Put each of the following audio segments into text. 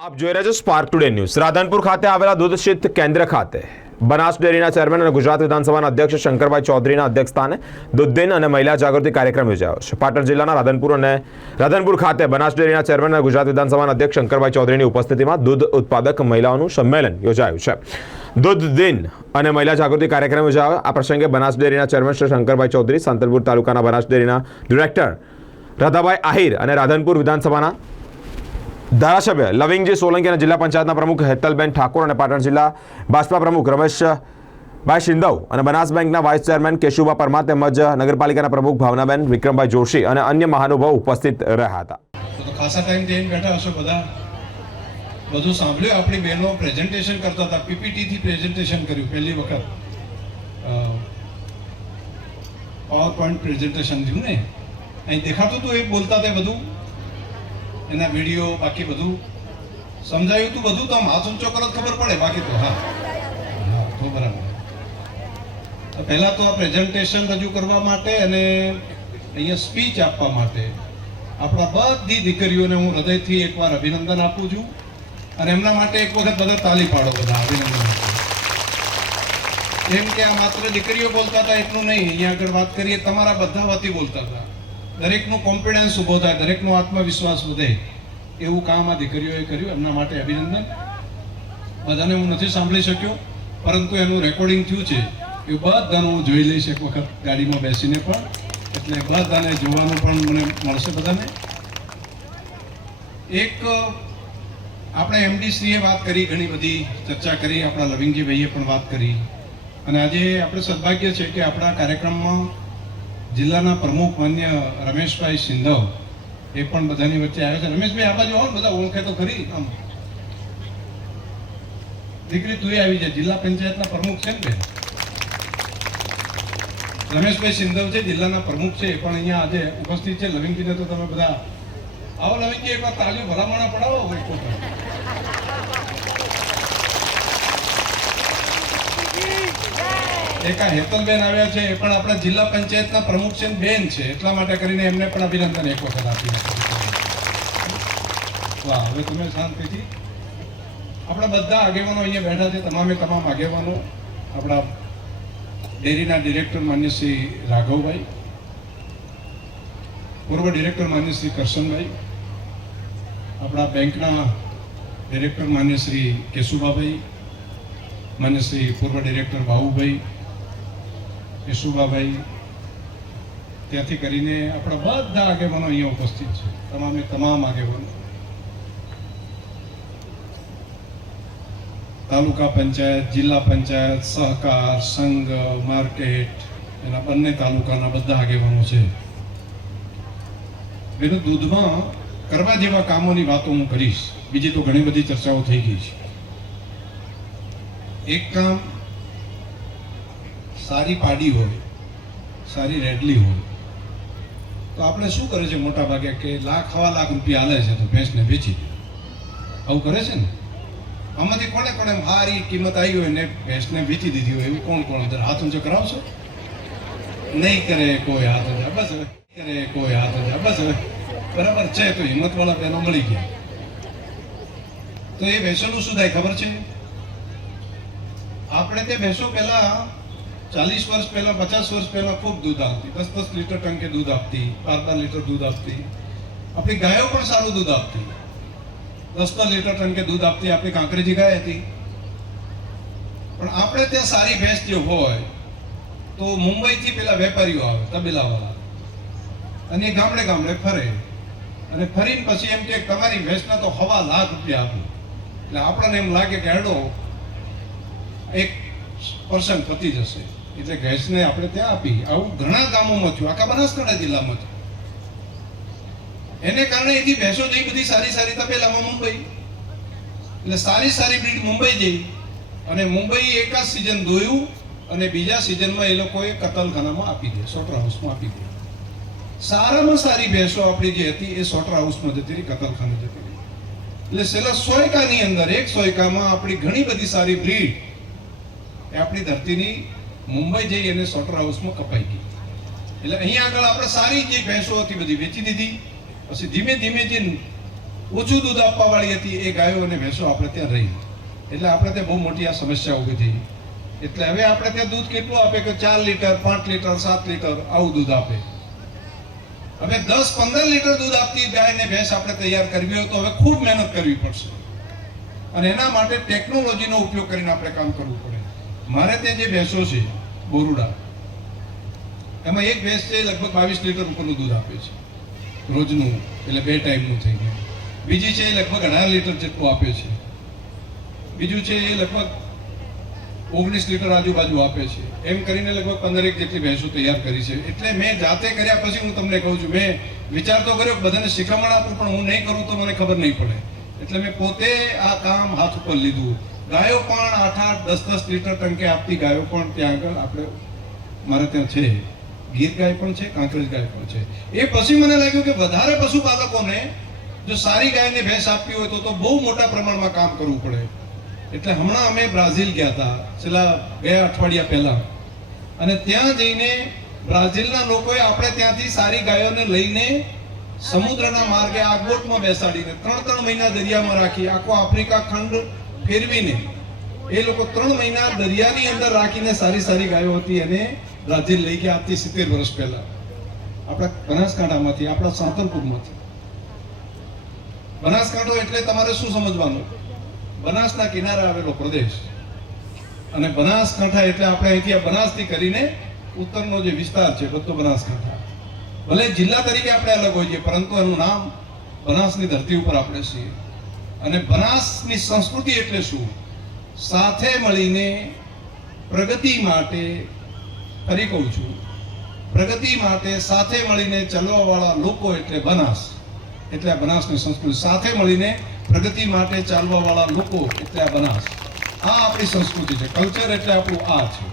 આપ જોઈ રહ્યા છો સ્પાર્ક ટુડે ન્યૂઝ રાધનપુર ખાતે આવેલા દૂધ શીત કેન્દ્ર ખાતે બનાસ ડેરીના ચેરમેન અને ગુજરાત વિધાનસભાના અધ્યક્ષ શંકરભાઈ ચૌધરીના અધ્યક્ષસ્થાને દૂધ દિન અને મહિલા જાગૃતિ કાર્યક્રમ યોજાયો છે. પાટણ જિલ્લાના રાધનપુર અને રાધનપુર ખાતે બનાસ ડેરીના ચેરમેન અને ગુજરાત વિધાનસભાના અધ્યક્ષ શંકરભાઈ ચૌધરીની ઉપસ્થિતિમાં દૂધ ઉત્પાદક મહિલાઓનું સંમેલન યોજાયું છે. દૂધ દિન અને મહિલા જાગૃતિ કાર્યક્રમ યોજાયો. આ પ્રસંગે બનાસ ડેરીના ચેરમેન શ્રી શંકરભાઈ ચૌધરી સંતલપુર તાલુકાના બનાસ ડેરીના ડિરેક્ટર રાધાભાઈ આહિર અને રાધનપુર વિધાનસભાના ધારાસભ્ય લવિંગજી સોલંકી અને જિલ્લા પંચાયતના પ્રમુખ હેતલબેન ઠાકોર અને પાટણ જિલ્લા ભાજપા પ્રમુખ રમેશભાઈ શિંદવ અને બનાસ બેંકના વાઇસ ચેરમેન કેશુભા પરમાર તેમજ નગરપાલિકાના પ્રમુખ ભાવનાબેન વિક્રમભાઈ જોશી અને અન્ય મહાનુભાવ ઉપસ્થિત રહ્યા હતા. બધું. સાંભળ્યું આપણી બહેનો પ્રેઝન્ટેશન કરતા હતા, પીપીટીથી પ્રેઝન્ટેશન કર્યું પહેલી વખત. પાવર પોઈન્ટ પ્રેઝન્ટેશન થયું ને? અહીં દેખાતું હતું એ બોલતા તે બધું? એના વીડિયો, બાકી બધું સમજાયું હતું બધું તો આમ હાથ ઊંચો કરો ખબર પડે બાકી તો. હા. હા, તો બરાબર. તો પહેલા તો આ પ્રેઝન્ટેશન રજૂ કરવા માટે અને અહીંયા સ્પીચ આપવા માટે. આપણા બધી દીકરીઓને હું હૃદયથી એકવાર અભિનંદન આપું છું. અને એમના માટે એક વખત બધા તાલી પાડો બધા અભિનંદન. કેમ કે આ માત્ર દીકરીઓ બોલતા હતા, એટલું નહીં. અહીંયા આગળ વાત કરીએ, તમારા બધા વતી બોલતા હતા. દરેકનું કોન્ફિડન્સ ઊભો થાય, દરેકનો આત્મવિશ્વાસ વધે, એવું કામ આ દીકરીઓએ કર્યું. એમના માટે અભિનંદન. બધાને હું નથી સાંભળી શક્યો, પરંતુ એનું રેકોર્ડિંગ થયું છે એ બધાને હું જોઈ લઈશ એક વખત ગાડીમાં બેસીને પણ. એટલે બધાને જોવાનું પણ મને મળશે બધાને. એક, આપણે એમડી શ્રીએ વાત કરી, ઘણી બધી ચર્ચા કરી, આપણા લવિંગજી ભાઈએ પણ વાત કરી. અને આજે આપણે સદભાગ્ય છે કે આપણા કાર્યક્રમમાં જિલ્લાના પ્રમુખ માન્ય રમેશભાઈ સિંધવ એ પણ બધાની વચ્ચે આવ્યા છે. રમેશભાઈ, આ બાજુ આવો બધા ઓળખે તો ખરી. આમ. દીકરી તું આવી જાય. જિલ્લા પંચાયતના પ્રમુખ છે ને રમેશભાઈ સિંધવ છે, જિલ્લાના પ્રમુખ છે, એ પણ અહીંયા આજે ઉપસ્થિત છે. લવિંગજીને તો તમે બધા આવો, લવિંગજી એકવાર તાલીમ ભલામણા પડાવો હોય એક આ હેતલબેન આવ્યા છે, એ પણ આપણા જિલ્લા પંચાયતના પ્રમુખ છે બેન છે, એટલા માટે કરીને એમને પણ અભિનંદન એક વખત આપી વાહ, હવે તમે શાંતિથી. આપણા બધા આગેવાનો અહીંયા બેઠા છે, તમામે તમામ આગેવાનો. આપણા ડેરીના ડિરેક્ટર માન્ય શ્રી રાઘવભાઈ, પૂર્વ ડિરેક્ટર માન્ય શ્રી કરશનભાઈ, આપણા બેંકના ડિરેક્ટર માન્ય શ્રી કેશુભાભાઈ માન્ય શ્રી પૂર્વ ડિરેક્ટર બાબુભાઈ કેશુભાભાઈ ત્યાંથી કરીને આપણા બધા આગેવાનો અહીંયા ઉપસ્થિત છે. તમામે તમામ આગેવાનો. તાલુકા પંચાયત, જિલ્લા પંચાયત, સહકાર, સંઘ, માર્કેટ, એના બંને તાલુકાના બધા આગેવાનો છે. એનું દૂધમાં કરવા જેવા કામોની વાતો હું કરીશ. બીજી તો ઘણી બધી ચર્ચાઓ થઈ ગઈ છે. એક કામ સારી પાડી હોય, સારી રેડલી હોય, તો આપણે શું કરે છે મોટા ભાગે કે લાખ હવા લાખ રૂપિયા હાલે છે તો ભેંસને વેચી આવું કરે છે ને? આમાંથી કોને કોને સારી કિંમત આવી હોય ને ભેંસને વેચી દીધી હોય, એવું કોણ કોણ હાથ ઊંચો કરાવશો નહીં કરે કોઈ હાથ ઊંચા બસ હવે. કરે કોઈ હાથ ઊંચા બસ હવે. બરાબર છે, તો હિંમતવાળા બહેનો મળી ગયા. તો એ ભેંસોનું શું થાય ખબર છે? આપણે તે ભેંસો પહેલા ચાલીસ વર્ષ પહેલા, પચાસ વર્ષ પહેલા ખૂબ દૂધ આપતી દસ દસ લીટર ટંકે દૂધ આપતી બાર પાંચ લીટર દૂધ આપતી. આપણી ગાયો પણ સારું દૂધ આપતી. દસ દસ લીટર ટંકે દૂધ આપતી, આપણી કાંકરેજી ગાય હતી. પણ આપણે ત્યાં સારી ભેંસ જો હોય, તો મુંબઈથી પેલા વેપારીઓ આવે, તબેલાવાળા. અને એ ગામડે ગામડે ફરે. અને ફરીને પછી એમ કે તમારી ભેંસના તો હવા લાખ રૂપિયા આપો. એટલે આપણને એમ લાગે કે હેડો, એક પર્સન પતી જશે. એટલે ગેસને આપણે ત્યાં આપી, આવું ઘણા ગામોમાં થયું, આખા બનાસકાંઠા જિલ્લામાં થયું. એને કારણે એથી ભેંસો જઈ બધી સારી સારી તપેલામાં મુંબઈ. એટલે સારી સારી બ્રીડ મુંબઈ જઈ અને મુંબઈ એક જ સિઝન દોયું અને બીજા સિઝનમાં એ લોકોએ કતલખાનામાં આપી દે સોટર હાઉસમાં આપી દે સારામાં સારી ભેંસો આપણી જે હતી, એ સોટર હાઉસમાં જતી રહી, કતલખાને જતી રહી. એટલે છેલ્લા સોયકાની અંદર, એક સોયકામાં આપણી ઘણી બધી સારી બ્રીડ એ આપણી ધરતીની મુંબઈ જઈ અને સોટર હાઉસમાં કપાઈ ગઈ. એટલે અહીંયા આગળ આપણે સારી જે ભેંસો હતી બધી વેચી દીધી. પછી ધીમે ધીમે જે ઓછું દૂધ આપવા વાળી હતી એ ગાયો અને ભેંસો આપણે ત્યાં રહી. એટલે આપણે ત્યાં બહુ મોટી આ સમસ્યા ઊભી થઈ. એટલે હવે આપણે ત્યાં દૂધ કેટલું આપે કે ચાર લીટર, પાંચ લીટર, સાત લીટર આવું દૂધ આપે. હવે દસ, પંદર લીટર દૂધ આપતી ગાય ને ભેંસ આપણે તૈયાર કરવી હોય તો હવે ખૂબ મહેનત કરવી પડશે. અને એના માટે ટેકનોલોજીનો ઉપયોગ કરીને આપણે કામ કરવું પડે. મારે ત્યાં જે ભેંસો છે બોરુડા એમાં એક ભેંસ છે, લગભગ બાવીસ લીટર ઉપરનું દૂધ આપે છે. રોજનું, એટલે બે ટાઈમનું થઈને બીજી છે, લગભગ અઢાર લીટર જેટલું આપે છે. બીજું છે, એ લગભગ ઓગણીસ લીટર આજુબાજુ આપે છે. એમ કરીને લગભગ પંદરેક જેટલી ભેંસો તૈયાર કરી છે. એટલે મેં જાતે કર્યા પછી હું તમને કહું છું, મેં વિચાર તો કર્યો, બધાને શિખામણ આપું પણ હું નહીં કરું તો મને ખબર નહીં પડે. એટલે મેં પોતે આ કામ હાથ ઉપર લીધું. ગાયો પણ આઠ આઠ, દસ દસ લીટર ટંકે આપતી ગાયો પણ ત્યાં આગળ આપણે મારે ત્યાં છે. ગીર ગાય પણ છે, કાંકરેજ ગાય પણ છે. એ પછી મને લાગ્યું કે વધારે પશુપાલકોને જો સારી ગાયને ભેંસ આપવી હોય તો તો બહુ મોટા પ્રમાણમાં કામ કરવું પડે. એટલે હમણાં અમે બ્રાઝિલ ગયા હતા, છેલ્લા બે અઠવાડિયા પહેલા. અને ત્યાં જઈને બ્રાઝિલના લોકોએ આપણે ત્યાંથી સારી ગાયોને લઈને સમુદ્રના માર્ગે આગબોટમાં બેસાડીને ત્રણ ત્રણ મહિના દરિયામાં રાખી, આખો આફ્રિકા ખંડ ફેરવીને એ લોકો ત્રણ મહિના દરિયાની અંદર રાખીને સારી સારી ગાયો હતી એને બ્રાઝિલ લઈ ગયા આજથી સિત્તેર વર્ષ પહેલા. આપણા બનાસકાંઠામાંથી, આપણા સાંતલપુરમાંથી બનાસકાંઠો એટલે તમારે શું સમજવાનું? બનાસના કિનારે આવેલો પ્રદેશ. અને બનાસકાંઠા એટલે આપણે અહીંથી આ બનાસથી કરીને ઉત્તરનો જે વિસ્તાર છે, બધો બનાસકાંઠા. ભલે જિલ્લા તરીકે આપણે અલગ હોઈએ, પરંતુ એનું નામ બનાસની ધરતી ઉપર આપણે છીએ. અને બનાસની સંસ્કૃતિ એટલે શું? સાથે મળીને પ્રગતિ માટે, ફરી કહું છું, પ્રગતિ માટે સાથે મળીને ચલવાવાળા લોકો એટલે બનાસ. એટલે આ બનાસની સંસ્કૃતિ. સાથે મળીને પ્રગતિ માટે ચાલવાવાળા લોકો એટલે આ બનાસ. આ આપણી સંસ્કૃતિ છે. કલ્ચર એટલે આપણું આ છે.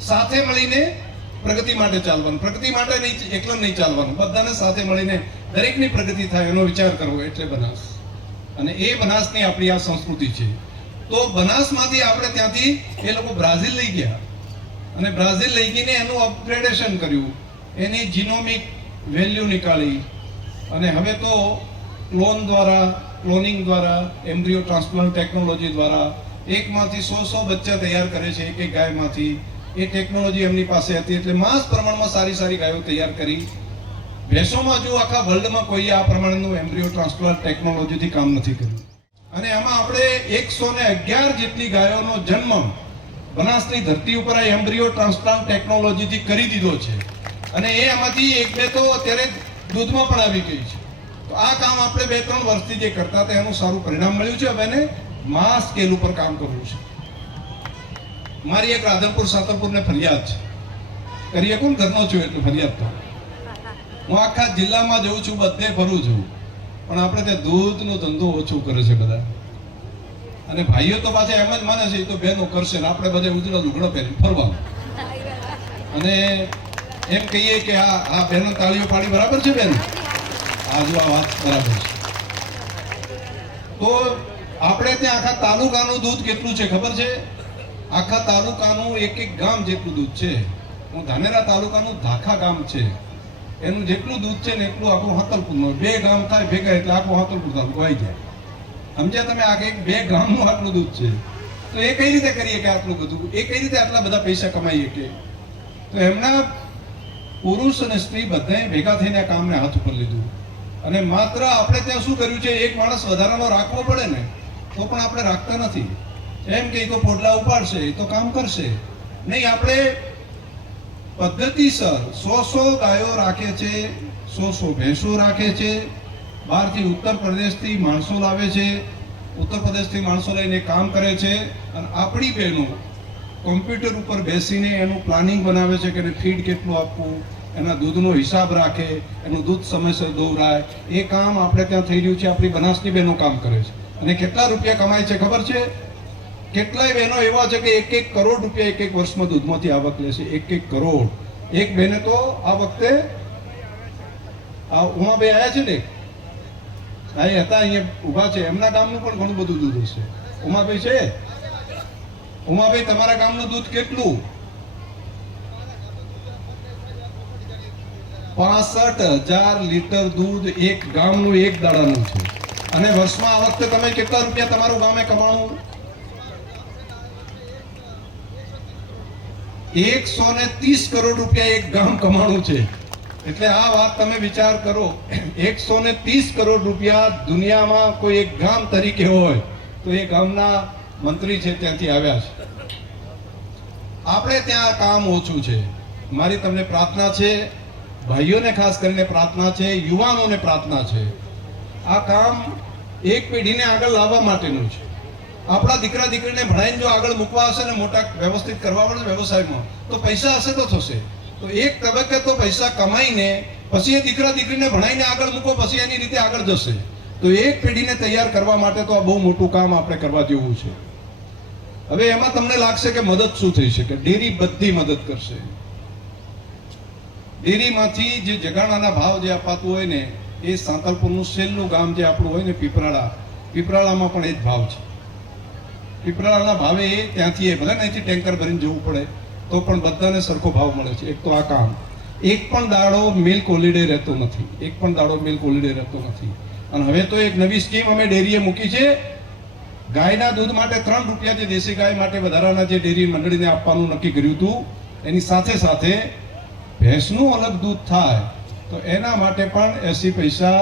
સાથે મળીને પ્રગતિ માટે ચાલવાનું. પ્રગતિ માટે નહીં એકલા નહીં ચાલવાનું. બધાને સાથે મળીને દરેકની પ્રગતિ થાય એનો વિચાર કરવો એટલે બનાસ. અને એ બનાસની આપણી આ સંસ્કૃતિ છે. તો બનાસમાંથી આપણે ત્યાંથી એ લોકો બ્રાઝિલ લઈ ગયા. અને બ્રાઝિલ લઈ ગઈને એનું અપગ્રેડેશન કર્યું. એની જીનોમિક વેલ્યુ નીકાળી. અને હવે તો ક્લોન દ્વારા ક્લોનિંગ દ્વારા એમ્બ્રિયો ટ્રાન્સપ્લાન્ટ ટેકનોલોજી દ્વારા એકમાંથી સો સો બચ્ચા તૈયાર કરે છે એક એક ગાયમાંથી. એ ટેકનોલોજી એમની પાસે હતી એટલે માસ પ્રમાણમાં સારી સારી ગાયો તૈયાર કરી. ભેંસોમાં જો આખા વર્લ્ડમાં કોઈ આ પ્રમાણેનું એમ્બ્રિયો ટ્રાન્સપ્લાન્ટ ટેકનોલોજીથી કામ નથી કર્યું? અને એમાં આપણે એકસો ને અગિયાર જેટલી ગાયોનો જન્મ બનાસની ધરતી ઉપર આ એમ્બ્રિયો ટ્રાન્સપ્લાન્ટ ટેકનોલોજીથી કરી દીધો છે. અને એ આમાંથી એક બે તો અત્યારે દૂધમાં પણ આવી ગઈ છે. તો આ કામ આપણે બે ત્રણ વર્ષથી જે કરતા હતા, એનું સારું પરિણામ મળ્યું છે. હવે એને માસ સ્કેલ ઉપર કામ કરવું છે. મારી એક રાધનપુર સાતરપુરને ફરિયાદ છે. કરીએ કોણ? ઘરનો છું એટલે ફરિયાદ તો. હું આખા જિલ્લામાં જઉં છું, બધે ફરું છું. પણ આપણે ત્યાં દૂધનો ધંધો ઓછો કરે છે બધા. અને ભાઈઓ તો પાછા એમ જ માને છે, એ તો બહેનો કરશે ને આપણે બધે ઉજળા લુગડો પહેરી ફરવાનું. અને એમ કહીએ કે આ આ બહેનો તાળીઓ પાડી, બરાબર છે બેન? આ જો આ વાત બરાબર છે. તો આપણે ત્યાં આખા તાલુકાનું દૂધ કેટલું છે, ખબર છે? આખા તાલુકાનું એક એક ગામ જેટલું દૂધ છે. હું ધાનેરા તાલુકાનું ધાખા ગામ છે. એનું જેટલું દૂધ છે ને એટલું આખું હાતલપુરનું બે ગામ થાય ભેગા એટલે આખું હાતલપુર તાલુકો આવી જાય. સમજ્યા તમે આ એક બે ગામનું આટલું દૂધ છે? તો એ કઈ રીતે કરીએ કે આટલું બધું? એ કઈ રીતે આટલા બધા પૈસા કમાઈએ કે? તો એમના પુરુષ અને સ્ત્રી બધાએ ભેગા થઈને આ કામને હાથ ઉપર લીધું. અને માત્ર આપણે ત્યાં શું કર્યું છે? એક માણસ વધારાનો રાખવો પડે ને, તો પણ આપણે રાખતા નથી. એમ કે પોટલા ઉપાડશે તો કામ કરશે. નહીં, આપણે પદ્ધતિસર સો સો ગાયો રાખે છે, સો સો ભેંસો રાખે છે. બહારથી ઉત્તર પ્રદેશથી માણસો લાવે છે. ઉત્તર પ્રદેશથી માણસો લઈને કામ કરે છે. અને આપણી બહેનો કોમ્પ્યુટર ઉપર બેસીને એનું પ્લાનિંગ બનાવે છે કે એને ફીડ કેટલું આપવું, એના દૂધનો હિસાબ રાખે, એનું દૂધ સમયસર દોવરાય. એ કામ આપણે ત્યાં થઈ રહ્યું છે. આપણી બનાસની બહેનો કામ કરે છે. અને કેટલા રૂપિયા કમાય છે ખબર છે? કેટલાય બહેનો એવા છે કે એક એક કરોડ રૂપિયા એક એક વર્ષમાં દૂધમાંથી આવક લે છે, એક એક કરોડ. એક બહેને તો આ વખતે આ ઉમાભાઈ આવ્યા છે ને? હા હતા, અહીંયા ઊભા છે. એમના ગામનું પણ ઘણું બધું દૂધ હશે. ઉમાભાઈ છે? ઉમાભાઈ, તમારા ગામનું દૂધ કેટલું? પાસઠ હજાર લીટર દૂધ એક ગામનું એક દાડાનું છે. અને વર્ષમાં આ વખતે તમે કેટલા રૂપિયા તમારું ગામે કમાણું એકસો ને ત્રીસ કરોડ રૂપિયા એક ગામ કમાણું છે. એટલે આ વાત તમે વિચાર કરો, એકસો ને ત્રીસ કરોડ રૂપિયા દુનિયામાં કોઈ એક ગામ તરીકે હોય, તો એ ગામના મંત્રી છે ત્યાંથી આવ્યા છે. આપણે ત્યાં કામ ઓછું છે. મારી તમને પ્રાર્થના છે, ભાઈઓને ખાસ કરીને પ્રાર્થના છે, યુવાનોને પ્રાર્થના છે. આ કામ એક પેઢીને આગળ લાવવા માટેનું છે. આપણા દીકરા દીકરીને ભણાઈને જો આગળ મૂકવા હશે ને મોટા વ્યવસ્થિત કરવા પડે વ્યવસાયમાં, તો પૈસા હશે તો થશે. તો એક તબક્કે તો પૈસા કમાઈને, પછી એ દીકરા દીકરીને ભણાઈને આગળ મૂકો, પછી એની રીતે આગળ જશે. તો એક પેઢીને તૈયાર કરવા માટે તો આ બહુ મોટું કામ આપણે કરવા જેવું છે. હવે એમાં તમને લાગશે કે મદદ શું થઈ શકે? ડેરી બધી મદદ કરશે. ડેરીમાંથી જે જગાણાના ભાવ જે અપાતું હોય ને, એ સાંતલપુરનું સેલનું ગામ જે આપણું હોય ને, પીપરાળા, પીપરાળામાં પણ એ જ ભાવ છે. પીપરાળાના ભાવે ત્યાંથી એ ભલે ને અહીંથી ટેન્કર ભરીને જવું પડે, તો પણ બધાને સરખો ભાવ મળે છે. એક તો આ કામ. એક પણ દાડો મિલ્ક હોલિડે રહેતો નથી. એક પણ દાડો મિલ્ક હોલિડે રહેતો નથી. અને હવે તો એક નવી સ્કીમ અમે ડેરીએ મૂકી છે. ગાયના દૂધ માટે ત્રણ રૂપિયા જે દેશી ગાય માટે વધારાના જે ડેરી મંડળીને આપવાનું નક્કી કર્યું હતું, એની સાથે સાથે ભેંસનું અલગ દૂધ થાય, તો એના માટે પણ એસી પૈસા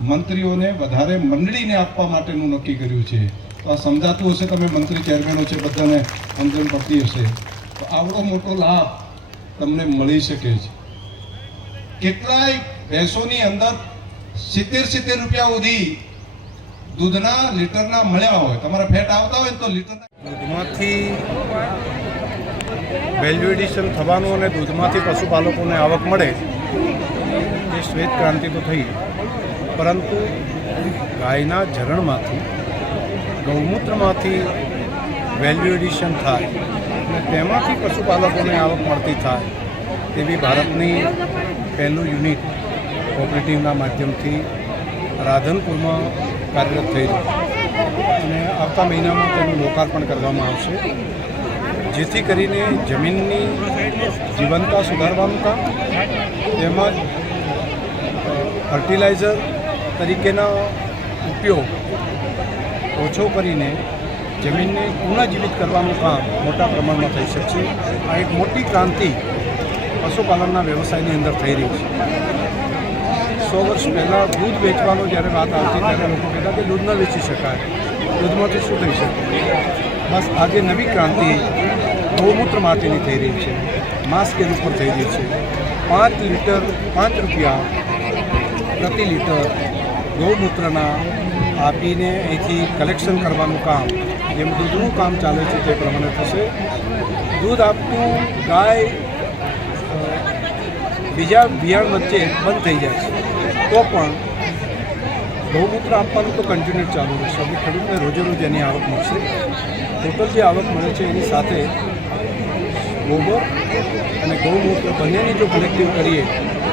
મંત્રીઓને વધારે મંડળીને આપવા માટેનું નક્કી કર્યું છે. સમજાતું હશે તમે મંત્રી ચેરમેનો છે, બધાને સમજણ પડતી હશે. તો આવડો મોટો લાભ તમને મળી શકે છે. કેટલાય ભેંસોની અંદર સિત્તેર સિત્તેર રૂપિયા સુધી દૂધના લીટરના મળ્યા હોય. તમારા ફેટ આવતા હોય તો લીટરના દૂધમાંથી વેલ્યુ એડિશન થવાનું અને દૂધમાંથી પશુપાલકોને આવક મળે, એ શ્વેત ક્રાંતિ તો થઈ. પરંતુ ગાયના ઝરણમાંથી ગૌમૂત્રમાંથી વેલ્યુ એડિશન થાય અને તેમાંથી પશુપાલકોને આવક મળતી થાય તેવી ભારતની પહેલું યુનિટ કોઓપરેટિવના માધ્યમથી રાધનપુરમાં કાર્યરત થઈ રહ્યું અને આવતા મહિનામાં તેનું લોકાર્પણ કરવામાં આવશે. જેથી કરીને જમીનની જીવનતા સુધારવાનું કામ, તેમજ ફર્ટિલાઇઝર તરીકેનો ઉપયોગ ઓછો કરીને જમીનને પુનઃજીવિત કરવાનું કામ મોટા પ્રમાણમાં થઈ શકશે. આ એક મોટી ક્રાંતિ પશુપાલનના વ્યવસાયની અંદર થઈ રહી છે. સો વર્ષ પહેલાં દૂધ વેચવાનો જ્યારે વાત આવતી ત્યારે લોકો કહેતા કે દૂધ ન વેચી શકાય. દૂધમાંથી શું થઈ શકે? બસ આજે નવી ક્રાંતિ ગૌમૂત્ર માટેની થઈ રહી છે. માસ સ્કેલ ઉપર થઈ રહી છે. પાંચ લીટર, પાંચ રૂપિયા પ્રતિ લીટર ગૌમૂત્રના આપીને અહીંથી કલેક્શન કરવાનું કામ, જેમ દૂધનું કામ ચાલે છે તે પ્રમાણે થશે. દૂધ આપતું ગાય બીજા બિયાણ વચ્ચે બંધ થઈ જાય છે. તો પણ ગૌમૂત્ર આપવાનું તો કન્ટિન્યુ ચાલુ રહેશે. એટલે ખેડૂતને રોજે રોજ એની આવક મળશે. ટોટલ જે આવક મળે છે એની સાથે ગોબર અને ગૌમૂત્ર બંનેની જો કલેક્ટિવ કરીએ,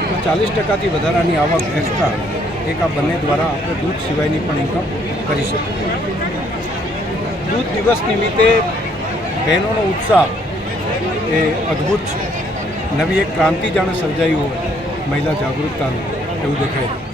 તો ચાલીસ ટકાથી વધારાની આવક એક્સ્ટ્રા એક આ બંને દ્વારા આપણે દૂધ સિવાયની પણ ઇન્કમ કરી શકીએ. દૂધ દિવસ નિમિત્તે બહેનોનો ઉત્સાહ એ અદ્ભુત છે. નવી એક ક્રાંતિ જાણે સર્જાઈ હોય, મહિલા જાગૃતતાનું, એવું દેખાય